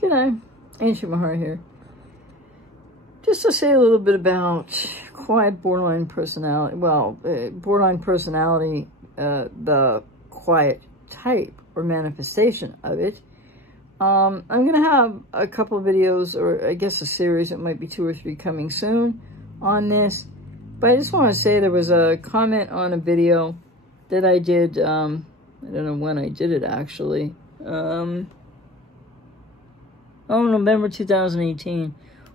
G'day, Ancient Mahar here. Just to say a little bit about quiet borderline personality. Well, borderline personality, the quiet type or manifestation of it. I'm going to have a couple of videos, or I guess a series, it might be 2 or 3 coming soon on this. But I just want to say there was a comment on a video that I did, I don't know when I did it actually. November 2018.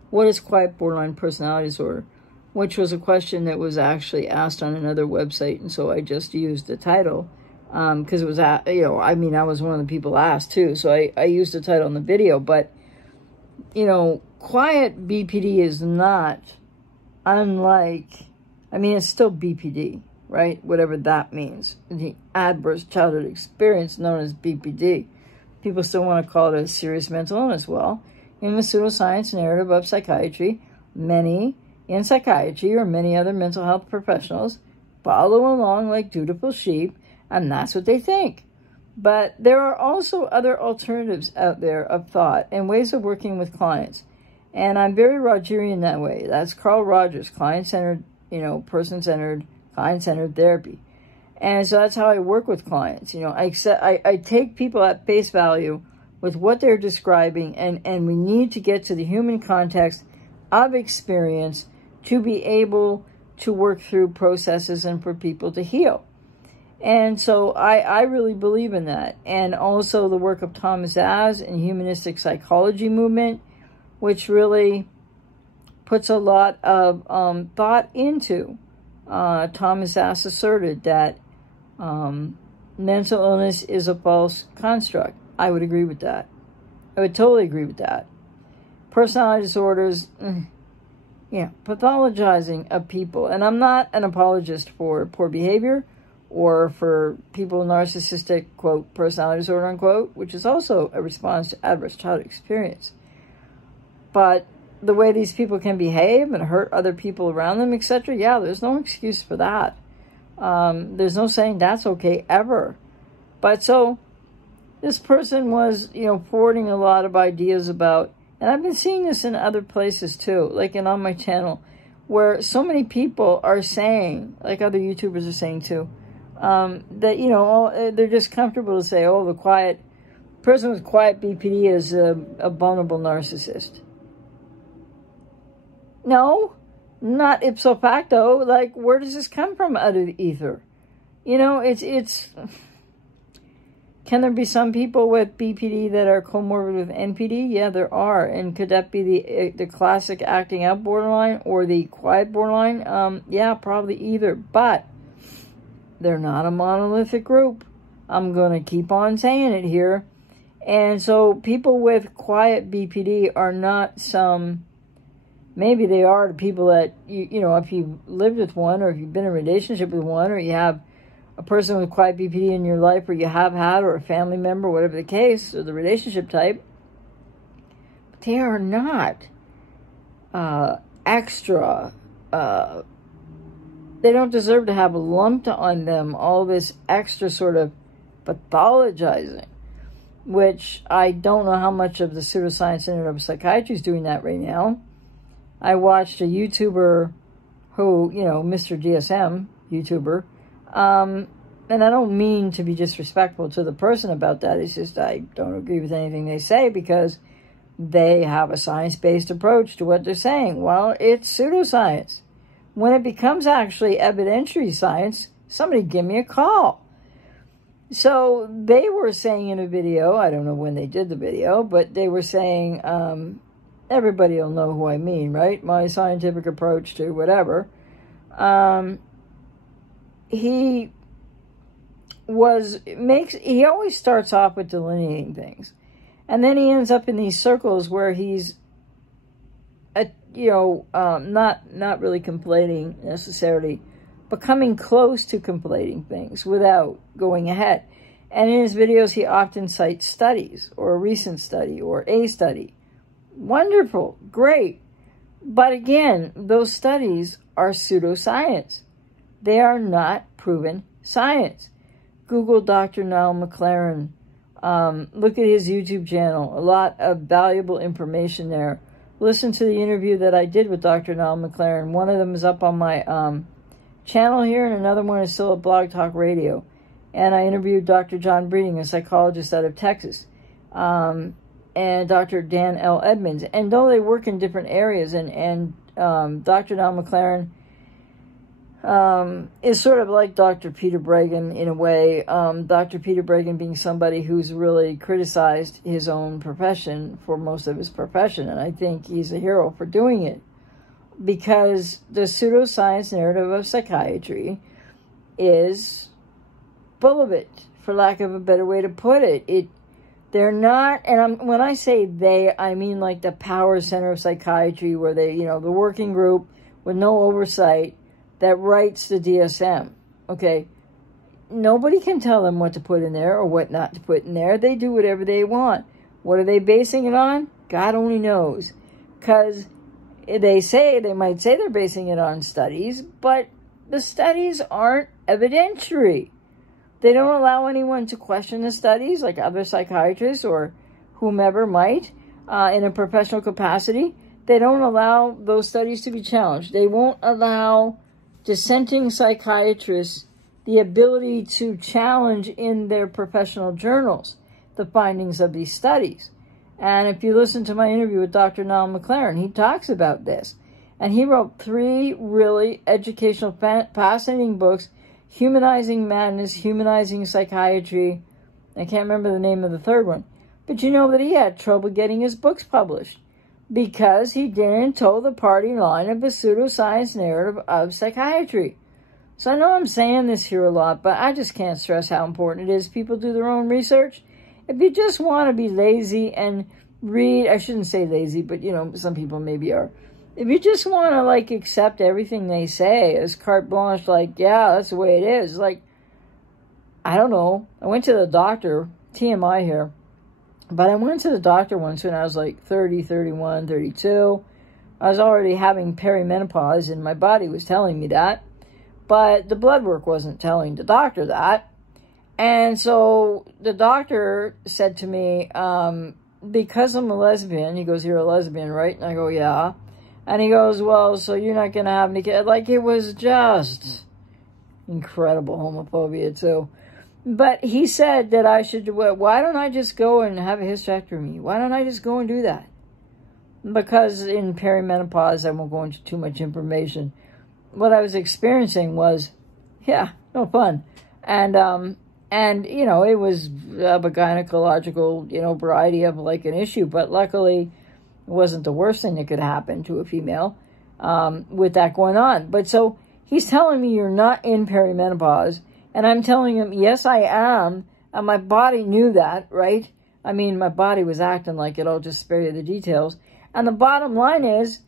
What is quiet borderline personality disorder? Which was a question that was actually asked on another website, and so I just used the title because it was, I was one of the people asked too, so I used the title in the video. But, quiet BPD is not unlike, it's still BPD, right? Whatever that means. The adverse childhood experience known as BPD. People still want to call it a serious mental illness. Well, in the pseudoscience narrative of psychiatry, many in psychiatry or many other mental health professionals follow along like dutiful sheep, and that's what they think. But there are also other alternatives out there of thought and ways of working with clients. And I'm very Rogerian that way. That's Carl Rogers, client-centered, person-centered, client-centered therapy. And so that's how I work with clients. I take people at face value with what they're describing, and we need to get to the human context of experience to be able to work through processes and for people to heal. And so I really believe in that. And also the work of Thomas Szasz and humanistic psychology movement, which really puts a lot of thought into. Thomas Szasz asserted that mental illness is a false construct. I would agree with that. I would totally agree with that. Personality disorders, pathologizing of people. And I'm not an apologist for poor behavior or for people with narcissistic, quote, personality disorder, unquote, which is also a response to adverse childhood experience. But the way these people can behave and hurt other people around them, etc., there's no excuse for that. There's no saying that's okay ever. But so this person was, forwarding a lot of ideas about, and I've been seeing this in other places too, like on my channel, where so many people are saying, like other YouTubers are saying too, that, they're just comfortable to say, oh, the person with quiet BPD is a vulnerable narcissist. No. Not ipso facto. Like, where does this come from out of the ether? It's can there be some people with BPD that are comorbid with NPD? Yeah, there are. And could that be the classic acting out borderline or the quiet borderline? Yeah, probably either. But they're not a monolithic group. I'm going to keep on saying it here. And so people with quiet BPD are not some... Maybe they are the people that, if you've lived with one, or if you've been in a relationship with one, or you have a person with quiet BPD in your life, or you have had, or a family member, whatever the case, or the relationship type. But they are not extra. They don't deserve to have lumped on them all this extra sort of pathologizing, which I don't know how much of the pseudoscience center of psychiatry is doing that right now. I watched a YouTuber who, Mr. DSM YouTuber, and I don't mean to be disrespectful to the person about that. It's just I don't agree with anything they say because they have a science-based approach to what they're saying. Well, it's pseudoscience. When it becomes actually evidentiary science, somebody give me a call. So they were saying in a video, I don't know when they did the video, but they were saying... everybody will know who I mean, right? My scientific approach to whatever. He always starts off with delineating things. And then he ends up in these circles where he's, not really conflating necessarily, but coming close to conflating things without going ahead. And in his videos, he often cites studies, or a recent study, or a study. Wonderful, great. But again, those studies are pseudoscience. They are not proven science. Google Dr. Niall McLaren Look at his YouTube channel. A lot of valuable information there. Listen to the interview that I did with Dr. Niall McLaren. One of them is up on my channel here, and another one is still at Blog Talk Radio. And I interviewed Dr. John Breeding, a psychologist out of Texas, and Dr. Dan L. Edmonds. And though they work in different areas, and Dr. Niall McLaren is sort of like Dr. Peter Breggin in a way. Dr. Peter Breggin being somebody who's really criticized his own profession for most of his profession, and I think he's a hero for doing it, because the pseudoscience narrative of psychiatry is full of it, for lack of a better way to put it. They're not, and when I say they, I mean like the power center of psychiatry, where they, the working group with no oversight that writes the DSM, okay? Nobody can tell them what to put in there or what not to put in there. They do whatever they want. What are they basing it on? God only knows. Because they might say they're basing it on studies, but the studies aren't evidentiary. They don't allow anyone to question the studies, like other psychiatrists or whomever might, in a professional capacity. They don't allow those studies to be challenged. They won't allow dissenting psychiatrists the ability to challenge in their professional journals the findings of these studies. And if you listen to my interview with Dr. Niall McLaren, he talks about this. And he wrote 3 really educational, fascinating books: Humanizing Madness, Humanizing Psychiatry. I can't remember the name of the third one. But you know that he had trouble getting his books published, because he didn't toe the party line of the pseudoscience narrative of psychiatry. So I know I'm saying this here a lot, but I just can't stress how important it is people do their own research. If you just want to be lazy and read, I shouldn't say lazy, but some people maybe are. If you just want to accept everything they say as carte blanche, yeah, that's the way it is. I don't know. I went to the doctor, TMI here. But I went to the doctor once when I was 30, 31, 32. I was already having perimenopause, and my body was telling me that. But the blood work wasn't telling the doctor that. And so the doctor said to me, because I'm a lesbian, he goes, "You're a lesbian, right?" And I go, "Yeah." And he goes, "Well, so you're not going to have any kids." It was just incredible homophobia, too. But he said that I should, why don't I just go and have a hysterectomy? Why don't I just go and do that? Because in perimenopause, I won't go into too much information. What I was experiencing was, no fun. And it was of a gynecological, variety of an issue. But luckily, it wasn't the worst thing that could happen to a female with that going on. But so he's telling me you're not in perimenopause. And I'm telling him, yes, I am. And my body knew that, right? I mean, my body was acting like it. I'll just spare you the details. And the bottom line is,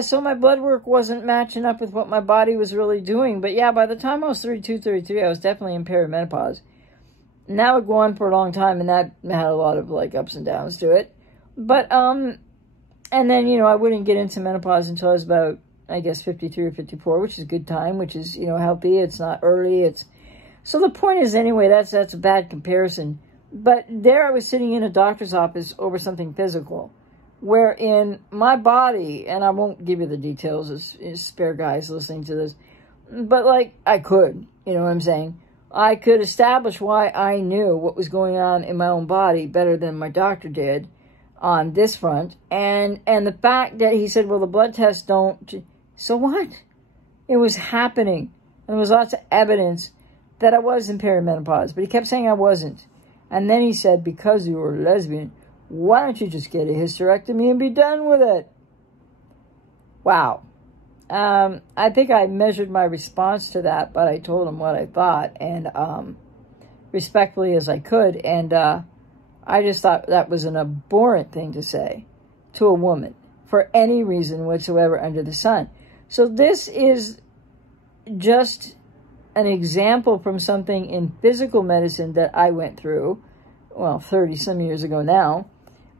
so my blood work wasn't matching up with what my body was really doing. But yeah, by the time I was 32, 33, I was definitely in perimenopause. And that would go on for a long time, and that had a lot of ups and downs to it. But, and then, I wouldn't get into menopause until I was about, I guess, 53 or 54, which is a good time, which is, healthy. It's not early. So the point is, anyway, that's a bad comparison. But there I was sitting in a doctor's office over something physical, wherein my body, and I won't give you the details as spare guys listening to this, but I could, you know what I'm saying? I could establish why I knew what was going on in my own body better than my doctor did on this front. And the fact that he said, well, the blood tests don't, so what? It was happening. And there was lots of evidence that I was in perimenopause, but he kept saying I wasn't. And then he said, because you were a lesbian, why don't you just get a hysterectomy and be done with it? Wow. I think I measured my response to that, but I told him what I thought, and respectfully as I could. And I just thought that was an abhorrent thing to say to a woman for any reason whatsoever under the sun. So this is just an example from something in physical medicine that I went through, well, 30-some years ago now,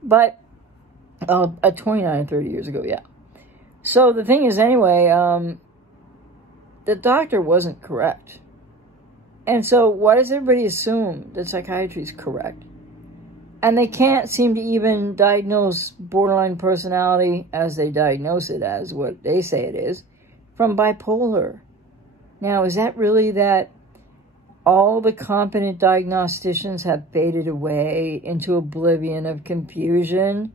but 29 or 30 years ago, yeah. So the thing is, anyway, the doctor wasn't correct. And so why does everybody assume that psychiatry is correct? And they can't seem to even diagnose borderline personality, as they diagnose it as what they say it is, from bipolar. Now, is that really that all the competent diagnosticians have faded away into oblivion of confusion?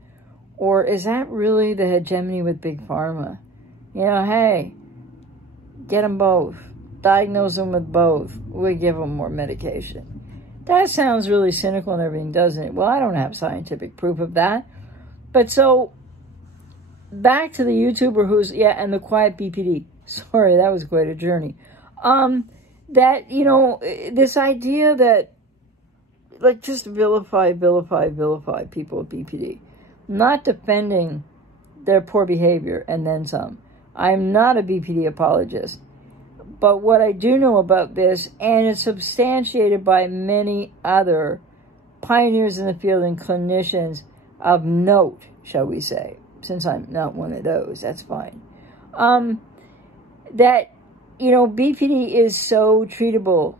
Or is that really the hegemony with Big Pharma? You know, hey, get them both. Diagnose them with both. We give them more medication. That sounds really cynical and everything, doesn't it? Well, I don't have scientific proof of that. But so, back to the YouTuber who's, and the quiet BPD. Sorry, that was quite a journey. That, you know, this idea that, like, just vilify people with BPD. Not defending their poor behavior and then some. I'm not a BPD apologist. But what I do know about this, and it's substantiated by many other pioneers in the field and clinicians of note, shall we say, since I'm not one of those, that's fine, that, you know, BPD is so treatable,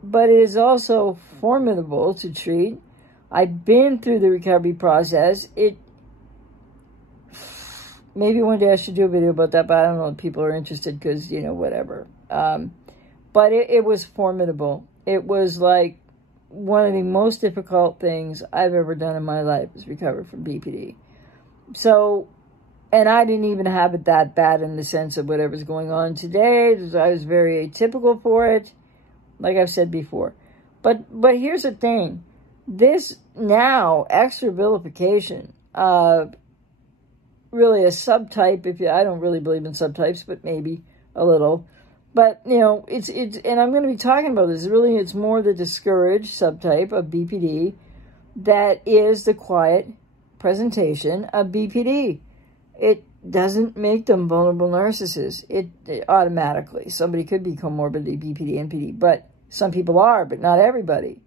but it is also formidable to treat. I've been through the recovery process. Maybe one day I should do a video about that, but I don't know if people are interested because, you know, whatever. But it was formidable. It was like one of the most difficult things I've ever done in my life is recover from BPD. So, and I didn't even have it that bad in the sense of whatever's going on today. I was very atypical for it, like I've said before. But here's the thing. This now extra vilification of really a subtype, I don't really believe in subtypes, but maybe a little. But, you know, it's and I'm going to be talking about this. Really, it's more the discouraged subtype of BPD that is the quiet presentation of BPD. It doesn't make them vulnerable narcissists. It automatically. Somebody could be comorbidly BPD, NPD, but some people are, but not everybody.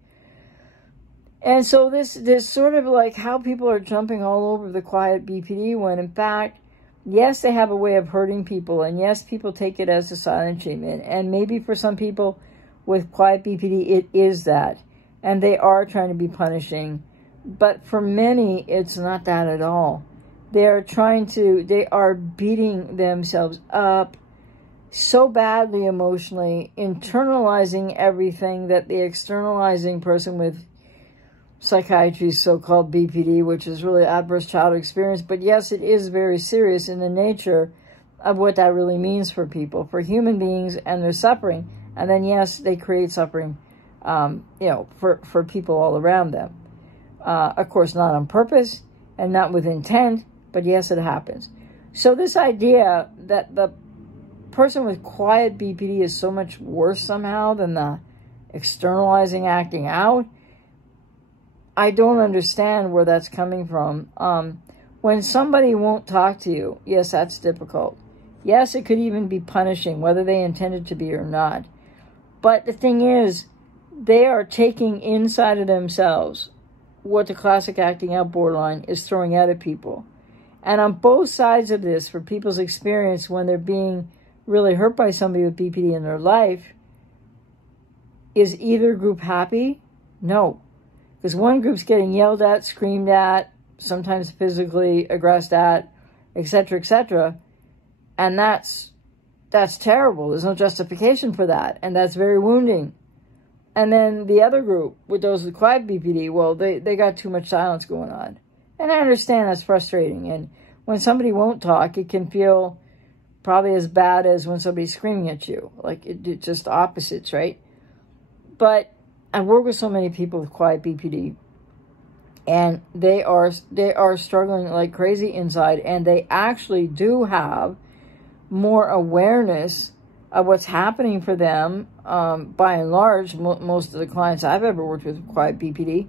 And so this sort of like how people are jumping all over the quiet BPD when, in fact, yes, they have a way of hurting people, and yes, people take it as a silent treatment, and maybe for some people with quiet BPD, it is that, and they are trying to be punishing, but for many, it's not that at all. They are beating themselves up so badly emotionally, internalizing everything that the externalizing person with psychiatry's so-called BPD, which is really adverse childhood experience. But yes, it is very serious in the nature of what that really means for people, for human beings and their suffering. And then, yes, they create suffering, you know, for people all around them. Of course, not on purpose and not with intent, but yes, it happens. So this idea that the person with quiet BPD is so much worse somehow than the externalizing, acting out, I don't understand where that's coming from. When somebody won't talk to you, yes, that's difficult. Yes, it could even be punishing, whether they intended to be or not. But the thing is, they are taking inside of themselves what the classic acting out borderline is throwing out at people. And on both sides of this, for people's experience when they're being really hurt by somebody with BPD in their life, is either group happy? No. Because one group's getting yelled at, screamed at, sometimes physically aggressed at, etc., etc. And that's terrible. There's no justification for that. And that's very wounding. And then the other group, with those with quiet BPD, well, they got too much silence going on. And I understand that's frustrating. And when somebody won't talk, it can feel probably as bad as when somebody's screaming at you. Like, it's just opposites, right? But I work with so many people with quiet BPD, and they are struggling like crazy inside, and they actually do have more awareness of what's happening for them. By and large, most of the clients I've ever worked with quiet BPD,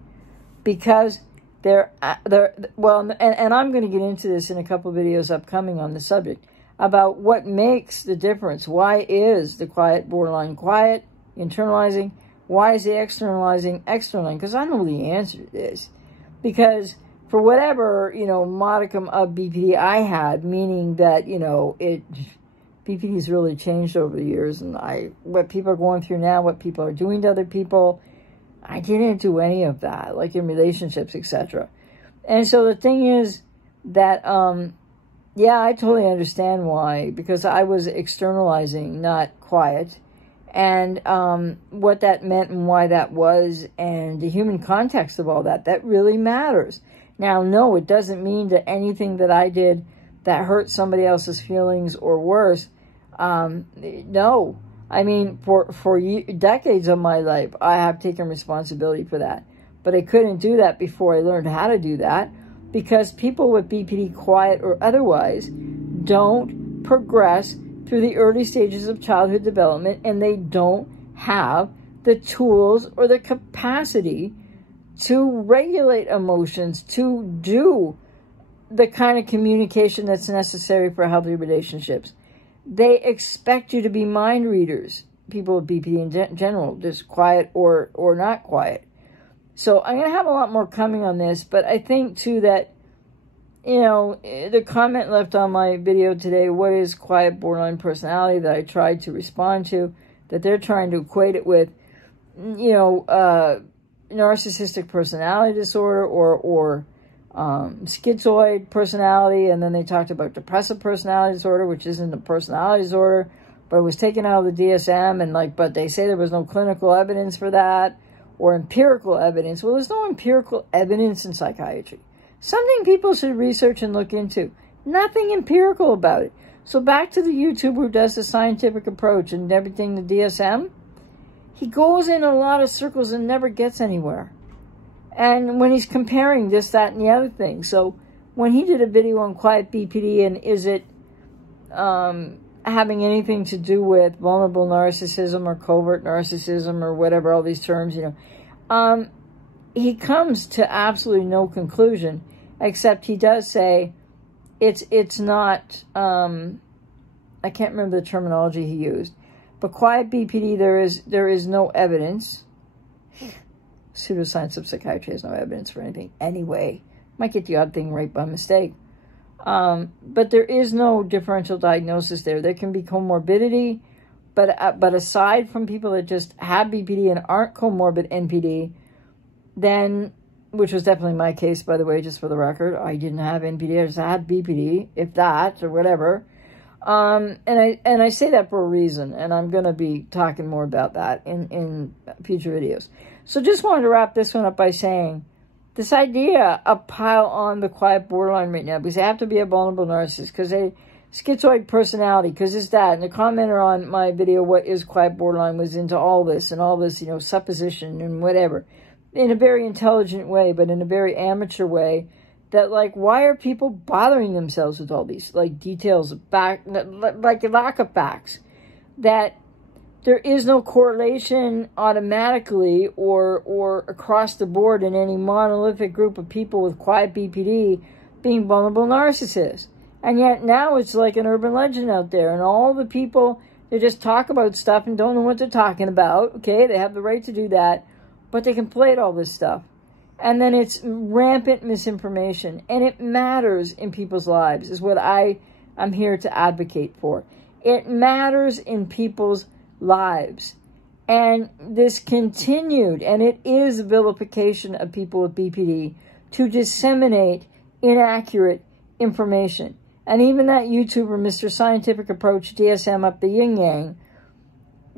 because they're well, and I'm going to get into this in a couple of videos upcoming on the subject about what makes the difference. Why is the quiet borderline quiet, internalizing? Why is the externalizing externalizing? Because I know the answer to this. Because for whatever, you know, modicum of BPD I had, meaning that, you know, BPD's really changed over the years, and what people are going through now, what people are doing to other people, I didn't do any of that, like in relationships, etc. And so the thing is that, yeah, I totally understand why, because I was externalizing, not quiet, and what that meant and why that was, and the human context of all that, that really matters. Now, no, it doesn't mean that anything that I did that hurt somebody else's feelings or worse, no. I mean, for decades of my life, I have taken responsibility for that. But I couldn't do that before I learned how to do that, because people with BPD, quiet or otherwise, don't progress through the early stages of childhood development, and they don't have the tools or the capacity to regulate emotions, to do the kind of communication that's necessary for healthy relationships. They expect you to be mind readers, people with BPD in general, just quiet or not quiet. So I'm going to have a lot more coming on this, but I think, too, that, you know, the comment left on my video today, what is quiet borderline personality, that I tried to respond to, that they're trying to equate it with, you know, narcissistic personality disorder or schizoid personality, and then they talked about depressive personality disorder, which isn't a personality disorder, but it was taken out of the DSM, and but they say there was no clinical evidence for that, or empirical evidence. Well, there's no empirical evidence in psychiatry. Something people should research and look into. Nothing empirical about it. So back to the YouTuber who does the scientific approach and everything, the DSM, he goes in a lot of circles and never gets anywhere. And when he's comparing this, that, and the other thing. So when he did a video on quiet BPD and is it having anything to do with vulnerable narcissism or covert narcissism or whatever, all these terms, you know, he comes to absolutely no conclusion, except he does say it's not, I can't remember the terminology he used, but quiet BPD, there is no evidence. Pseudoscience of psychiatry has no evidence for anything anyway. Might get the odd thing right by mistake. But there is no differential diagnosis there. There can be comorbidity, but aside from people that just have BPD and aren't comorbid NPD, then, which was definitely my case, by the way, just for the record, I didn't have NPD, I just had BPD, if that, or whatever. And I say that for a reason, and I'm going to be talking more about that in future videos. So just wanted to wrap this one up by saying, this idea of pile on the quiet borderline right now, because they have to be a vulnerable narcissist, because they schizoid personality, because it's that. And the commenter on my video, what is quiet borderline, was into all this, and all this, you know, supposition and whatever, in a very intelligent way, but in a very amateur way, that, like, why are people bothering themselves with all these, like, details, like, lack of facts, that there is no correlation automatically or across the board in any monolithic group of people with quiet BPD being vulnerable narcissists. And yet now it's like an urban legend out there, and all the people, they just talk about stuff and don't know what they're talking about. Okay, they have the right to do that, but they conflate all this stuff. And then it's rampant misinformation, and it matters in people's lives, is what I'm here to advocate for. It matters in people's lives. And this continued, and it is vilification of people with BPD, to disseminate inaccurate information. And even that YouTuber, Mr. Scientific Approach, DSM up the yin-yang,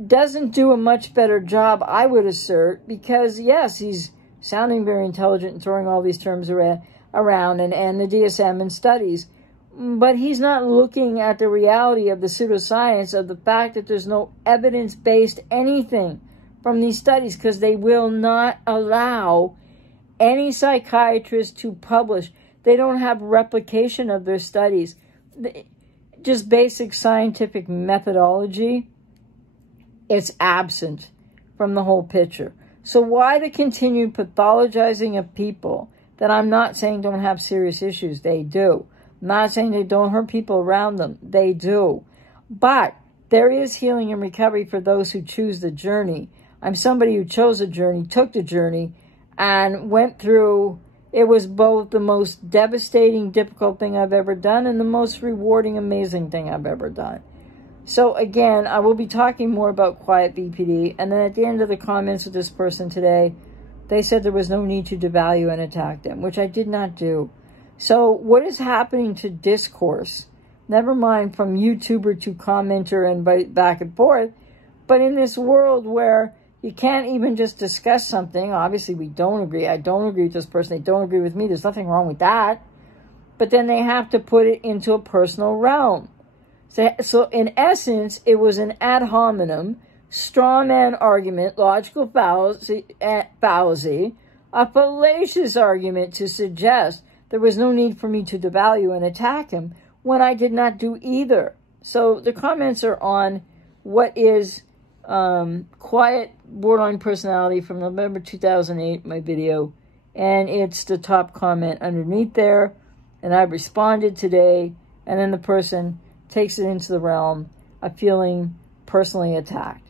doesn't do a much better job, I would assert, because, yes, he's sounding very intelligent and throwing all these terms around and the DSM and studies, but he's not looking at the reality of the pseudoscience, of the fact that there's no evidence-based anything from these studies, because they will not allow any psychiatrist to publish. They don't have replication of their studies. Just basic scientific methodology, it's absent from the whole picture. So why the continued pathologizing of people that I'm not saying don't have serious issues? They do. I'm not saying they don't hurt people around them. They do. But there is healing and recovery for those who choose the journey. I'm somebody who chose the journey, took the journey, and went through. It was both the most devastating, difficult thing I've ever done and the most rewarding, amazing thing I've ever done. So again, I will be talking more about quiet BPD. And then at the end of the comments with this person today, they said there was no need to devalue and attack them, which I did not do. So what is happening to discourse, never mind from YouTuber to commenter and back and forth, but in this world where you can't even just discuss something, obviously we don't agree, I don't agree with this person, they don't agree with me, there's nothing wrong with that, but then they have to put it into a personal realm. So in essence, it was an ad hominem, straw man argument, logical fallacy, a fallacious argument to suggest there was no need for me to devalue and attack him when I did not do either. So the comments are on what is Quiet Borderline Personality from November 2008, my video, and it's the top comment underneath there, and I responded today, and then the person takes it into the realm of feeling personally attacked.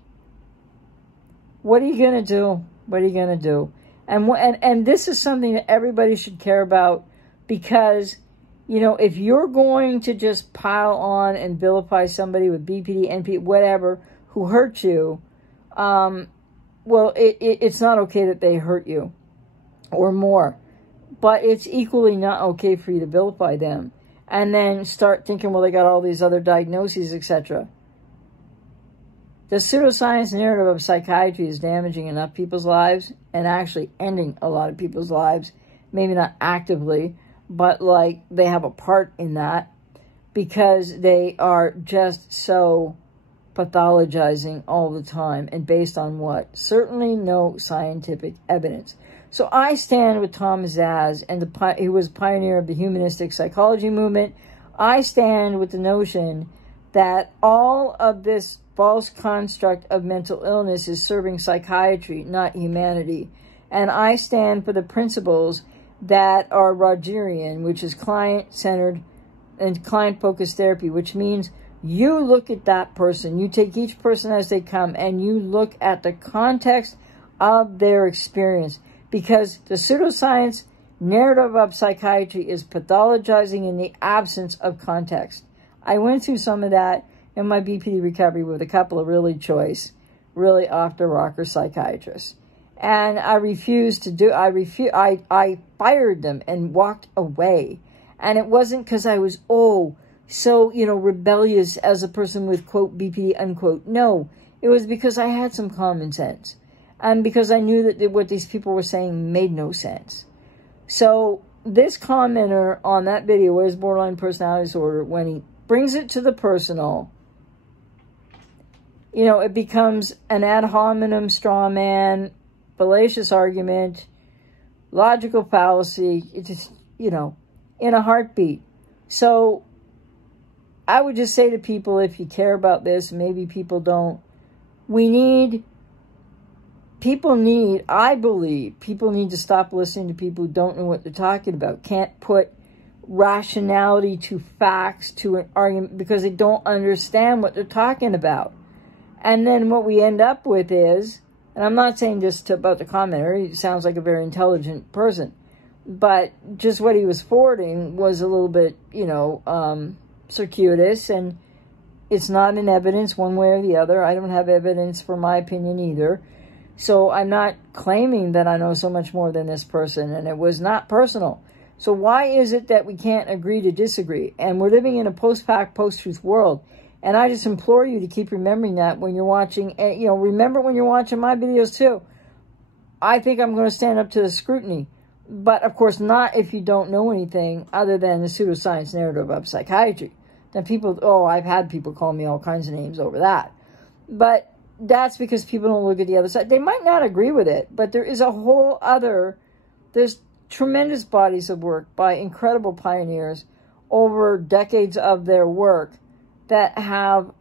What are you going to do? What are you going to do? And this is something that everybody should care about, because, you know, if you're going to just pile on and vilify somebody with BPD, NP, whatever, who hurt you, well, it's not okay that they hurt you or more. But it's equally not okay for you to vilify them and then start thinking, well, they got all these other diagnoses, etc. The pseudoscience narrative of psychiatry is damaging enough people's lives and actually ending a lot of people's lives. Maybe not actively, but like they have a part in that, because they are just so pathologizing all the time, and based on what? Certainly no scientific evidence. So I stand with Thomas Szasz, and he was a pioneer of the humanistic psychology movement. I stand with the notion that all of this false construct of mental illness is serving psychiatry, not humanity. And I stand for the principles that are Rogerian, which is client-centered and client-focused therapy, which means you look at that person, you take each person as they come, and you look at the context of their experience. Because the pseudoscience narrative of psychiatry is pathologizing in the absence of context. I went through some of that in my BPD recovery with a couple of really choice, really off-the-rocker psychiatrists. And I refused to do, I fired them and walked away. And it wasn't because I was, so, rebellious as a person with, quote, BPD, unquote. No, it was because I had some common sense. And because I knew that what these people were saying made no sense. So this commenter on that video, what is borderline personality disorder, when he brings it to the personal, it becomes an ad hominem, straw man, fallacious argument, logical fallacy, it just, in a heartbeat. So I would just say to people, if you care about this, maybe people don't, I believe people need to stop listening to people who don't know what they're talking about, can't put rationality to facts to an argument because they don't understand what they're talking about. And then what we end up with is, and I'm not saying this about the commenter, he sounds like a very intelligent person, but just what he was forwarding was a little bit, circuitous, and it's not in evidence one way or the other. I don't have evidence for my opinion either. So I'm not claiming that I know so much more than this person, and it was not personal. So why is it that we can't agree to disagree? And we're living in a post-fact, post-truth world. And I just implore you to keep remembering that when you're watching, remember when you're watching my videos too. I think I'm going to stand up to the scrutiny. But, of course, not if you don't know anything other than the pseudoscience narrative of psychiatry. Then people, I've had people call me all kinds of names over that. But that's because people don't look at the other side. They might not agree with it, but there is a whole other, there's tremendous bodies of work by incredible pioneers over decades of their work that have,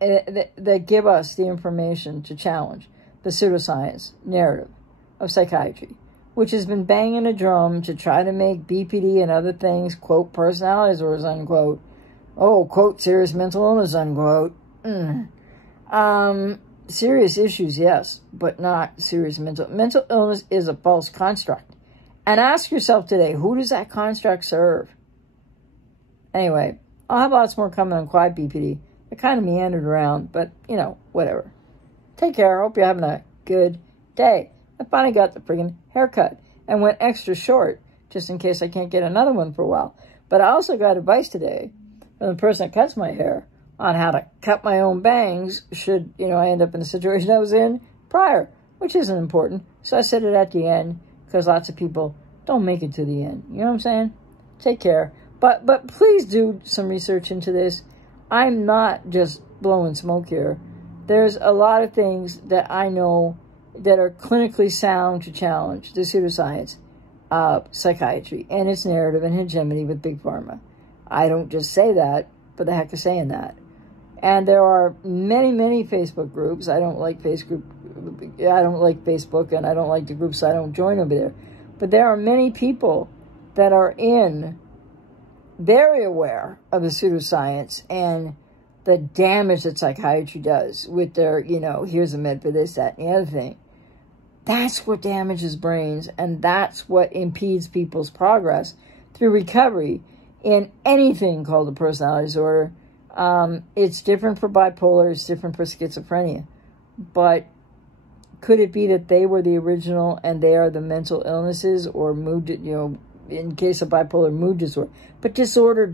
that give us the information to challenge the pseudoscience narrative of psychiatry, which has been banging a drum to try to make BPD and other things, quote, personality disorders, unquote, quote, serious mental illness, unquote. Serious issues, yes, but not serious mental illness is a false construct. And ask yourself today, who does that construct serve? Anyway, I'll have lots more coming on Quiet BPD. I kind of meandered around, but, whatever. Take care. I hope you're having a good day. I finally got the friggin' haircut and went extra short, just in case I can't get another one for a while. But I also got advice today from the person that cuts my hair on how to cut my own bangs should, I end up in the situation I was in prior, which isn't important. So I said it at the end, because lots of people don't make it to the end. You know what I'm saying? Take care. But please do some research into this. I'm not just blowing smoke here. There's a lot of things that I know that are clinically sound to challenge the pseudoscience of psychiatry and its narrative and hegemony with Big Pharma. I don't just say that for the heck of saying that. And there are many, many Facebook groups. I don't like Facebook, and I don't like the groups, so I don't join over there. But there are many people that are very aware of the pseudoscience and the damage that psychiatry does with their, here's a med for this, that, and the other thing. That's what damages brains, and that's what impedes people's progress through recovery in anything called a personality disorder. It's different for bipolar, it's different for schizophrenia. But could it be that they were the original and they are the mental illnesses, or mood, in case of bipolar, mood disorder? But disorder.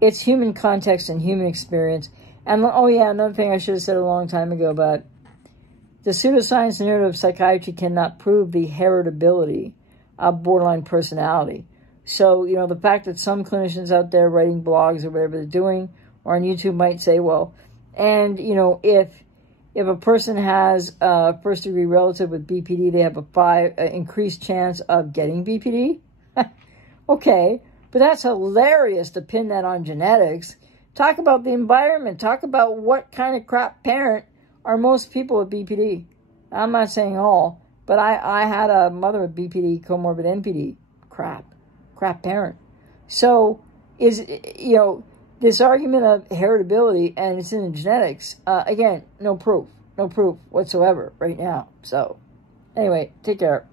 It's human context and human experience. And, oh yeah, another thing I should have said a long time ago about the pseudoscience narrative of psychiatry cannot prove the heritability of borderline personality. So, the fact that some clinicians out there writing blogs or whatever they're doing, or on YouTube might say, well, and, if a person has a first-degree relative with BPD, they have a increased chance of getting BPD. Okay, but that's hilarious to pin that on genetics. Talk about the environment. Talk about what kind of crap parent are most people with BPD. I'm not saying all, but I had a mother with BPD, comorbid NPD. Crap parent. So, this argument of heritability and it's in the genetics, again, no proof whatsoever right now. So, anyway, take care.